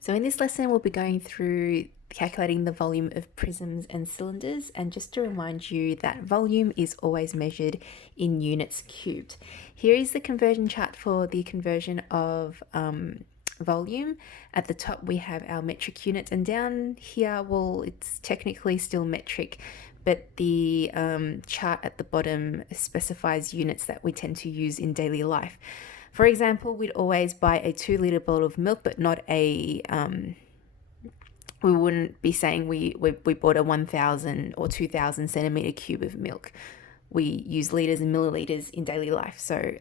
So in this lesson, we'll be going through calculating the volume of prisms and cylinders. And just to remind you that volume is always measured in units cubed. Here is the conversion chart for the conversion of volume. At the top, we have our metric unit, and down here, well, it's technically still metric, but the chart at the bottom specifies units that we tend to use in daily life. For example, we'd always buy a 2-litre bottle of milk, but not a, we wouldn't be saying we bought a 1,000 or 2,000 centimetre cube of milk. We use litres and millilitres in daily life. So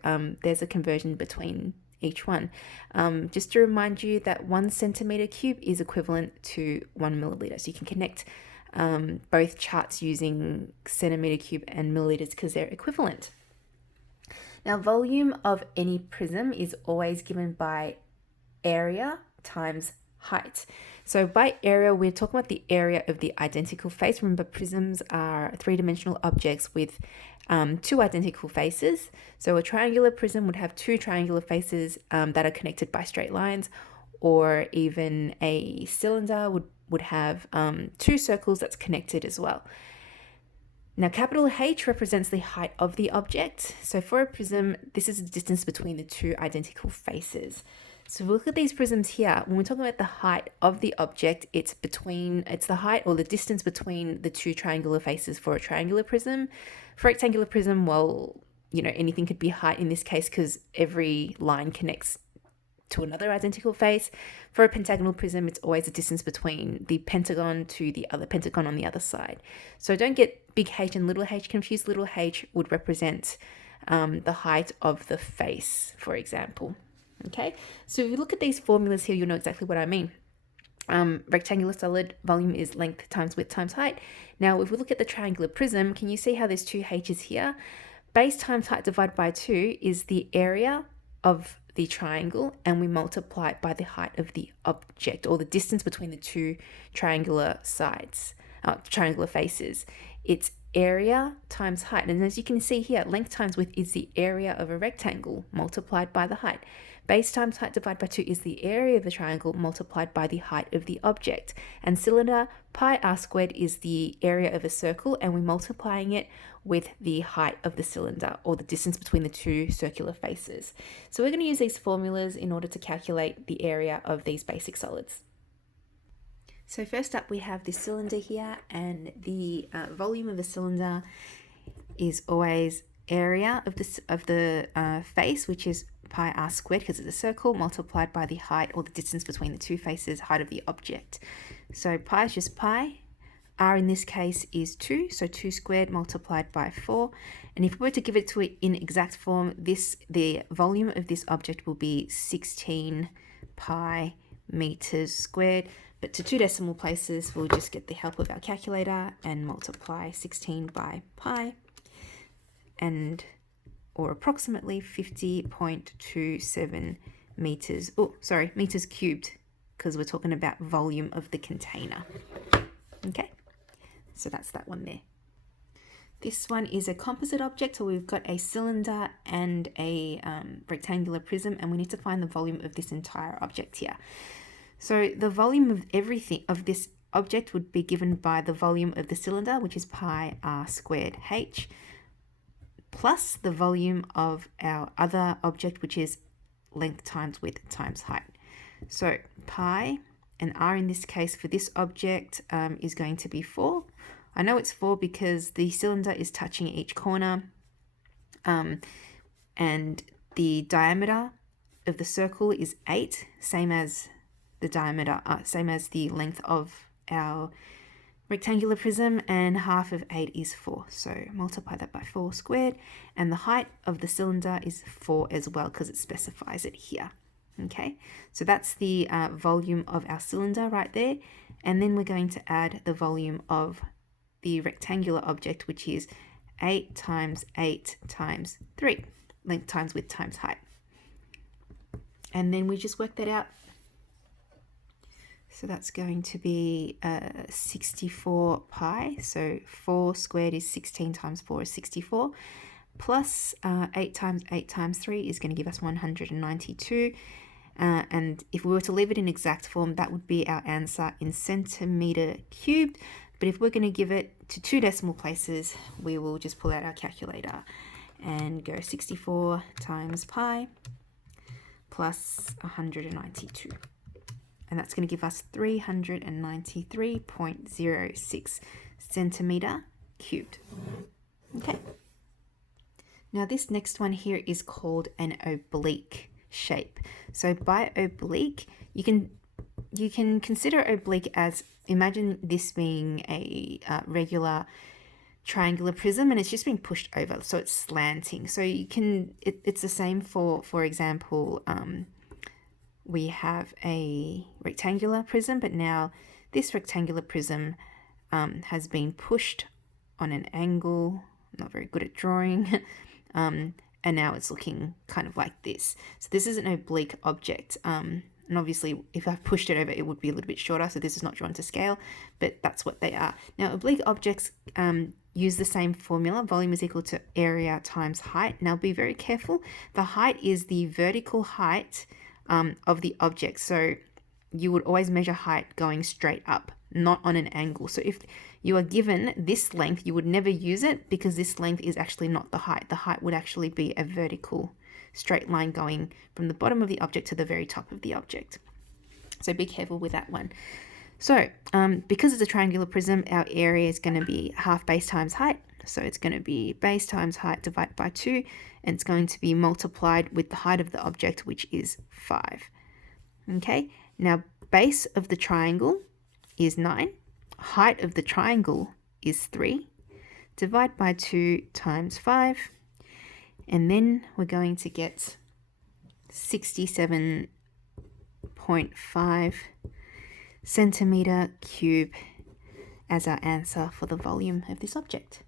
there's a conversion between each one. Just to remind you that 1 centimetre cube is equivalent to 1 milliliter. So you can connect both charts using centimetre cube and milliliters because they're equivalent. Now, volume of any prism is always given by area times height. So by area, we're talking about the area of the identical face. Remember, prisms are three-dimensional objects with 2 identical faces. So a triangular prism would have 2 triangular faces that are connected by straight lines, or even a cylinder would have 2 circles that's connected as well. Now, capital H represents the height of the object. So for a prism, this is the distance between the 2 identical faces. So if we look at these prisms here, when we're talking about the height of the object, it's the height or the distance between the 2 triangular faces for a triangular prism. For a rectangular prism, well, anything could be height in this case because every line connects to another identical face. For a pentagonal prism, it's always a distance between the pentagon to the other pentagon on the other side. So don't get big H and little h confused. Little h would represent the height of the face, for example. Okay, so if you look at these formulas here, you'll know exactly what I mean. Rectangular solid volume is length times width times height. Now, if we look at the triangular prism, can you see how there's 2 h's here? Base times height divided by 2 is the area of the triangle, and we multiply it by the height of the object, or the distance between the 2 triangular sides, triangular faces. It's area times height, and as you can see here, length times width is the area of a rectangle multiplied by the height. Base times height divided by 2 is the area of the triangle multiplied by the height of the object. And cylinder, pi r squared is the area of a circle, and we're multiplying it with the height of the cylinder, or the distance between the 2 circular faces. So we're going to use these formulas in order to calculate the area of these basic solids. So first up, we have the cylinder here, and the volume of a cylinder is always area of the face, which is pi r squared because it's a circle, multiplied by the height, or the distance between the 2 faces, height of the object. So pi is just pi. R in this case is 2, so 2 squared multiplied by 4. And if we were to give it to it in exact form, the volume of this object will be 16 pi meters squared. But to 2 decimal places, we'll just get the help of our calculator and multiply 16 by pi, or approximately 50.27 meters. Meters cubed, because we're talking about volume of the container. Okay, so that's that one there. This one is a composite object, so we've got a cylinder and a rectangular prism, and we need to find the volume of this entire object here. So the volume of everything of this object would be given by the volume of the cylinder, which is pi r squared h, plus the volume of our other object, which is length times width times height. So pi and r in this case for this object is going to be 4. I know it's 4 because the cylinder is touching each corner, and the diameter of the circle is 8, same as the diameter, same as the length of our rectangular prism, and half of 8 is 4. So multiply that by 4 squared, and the height of the cylinder is 4 as well because it specifies it here. Okay, so that's the volume of our cylinder right there. And then we're going to add the volume of the rectangular object, which is 8 times 8 times 3, length times width times height. And then we just work that out. So that's going to be 64 pi. So 4 squared is 16 times 4 is 64. Plus 8 times 8 times 3 is going to give us 192. and if we were to leave it in exact form, that would be our answer in centimeter cubed. But if we're going to give it to 2 decimal places, we will just pull out our calculator and go 64 times pi plus 192. And that's going to give us 393.06 centimeter cubed. Okay. Now this next one here is called an oblique shape. So by oblique, you can consider oblique as, imagine this being a regular triangular prism and it's just being pushed over, so it's slanting. So you can, it's the same for example, we have a rectangular prism, but now this rectangular prism has been pushed on an angle. I'm not very good at drawing. And now it's looking kind of like this. So this is an oblique object. And obviously if I pushed it over, it would be a little bit shorter. So this is not drawn to scale, but that's what they are. Now oblique objects use the same formula. Volume is equal to area times height. Now be very careful. The height is the vertical height of the object. So you would always measure height going straight up, not on an angle. So if you are given this length, you would never use it because this length is actually not the height. The height would actually be a vertical straight line going from the bottom of the object to the very top of the object. So be careful with that one. So because it's a triangular prism, our area is going to be half base times height. So it's going to be base times height divided by 2, and it's going to be multiplied with the height of the object, which is 5. Okay, now base of the triangle is 9, height of the triangle is 3, divide by 2 times 5, and then we're going to get 67.5 centimeter cube as our answer for the volume of this object.